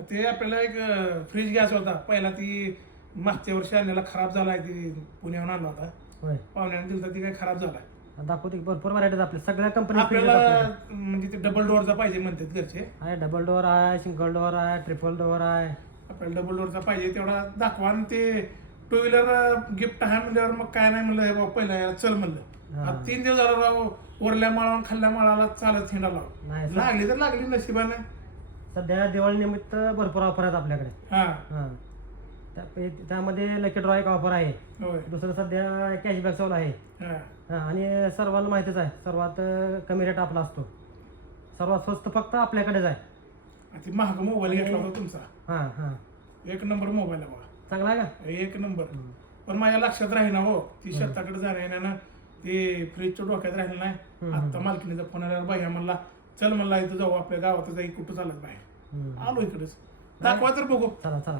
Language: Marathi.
ते आपल्याला एक फ्रीज गॅस होता पहिला, ती मागच्या वर्षी आणलेला खराब झाला, ती पुण्याहून आणला होता होय पाहुण्याने दिला, ती काय खराब झाला. दाखवते की भरपूर व्हरायटीज आपल्या सगळ्या कंपनी आपल्याला म्हणजे ते डबल डोअरचा पाहिजे म्हणतात घरचे. आहे. डबल डोअर आहे, सिंगल डोअर आहे, ट्रिपल डोअर आहे. आपल्याला डबल डोअरचा पाहिजे तेवढा दाखवा. आणि ते 2 व्हीलर गिफ्ट आहे म्हणल्यावर मग काय नाही म्हणलं, बाबा पहिला याला चल म्हणलं. आता 3 दिवस झाला राव, वरल्या माळावर खाल्ल्या माळाला चालत हिंडाला. नाही लागली तर लागली नशिबाने. सध्या दिवाळी निमित्त भरपूर ऑफर आहेत आपल्याकडे. हा हां त्यामध्ये लकी ड्रॉ एक ऑफर आहे. होय. दुसरं सध्या कॅशबॅक चालू आहे. हा हां आणि सर्वांना माहितीच आहे, सर्वात कमी रेट आपला असतो. सर्वात स्वस्त फक्त आपल्याकडेच आहे. ती महाग मोबाईल घेतला होता तुमचा, हां हां 1 नंबर मोबाईल आहे बघा, चांगला आहे का? 1 नंबर. पण माझ्या लक्षात राहीना हो, ती शेताकडे जाण्यानं ते फ्रीजच्या डोक्यात राहिलं नाही. आता मालकीनीचा फोन आल्यावर बाह्या म्हणला चल म्हणला इथं जाऊ, आपल्या गावात जाई, कुठं चालत बाहेर. आलो इकडेच, दाखवा तर बघू. चला चला.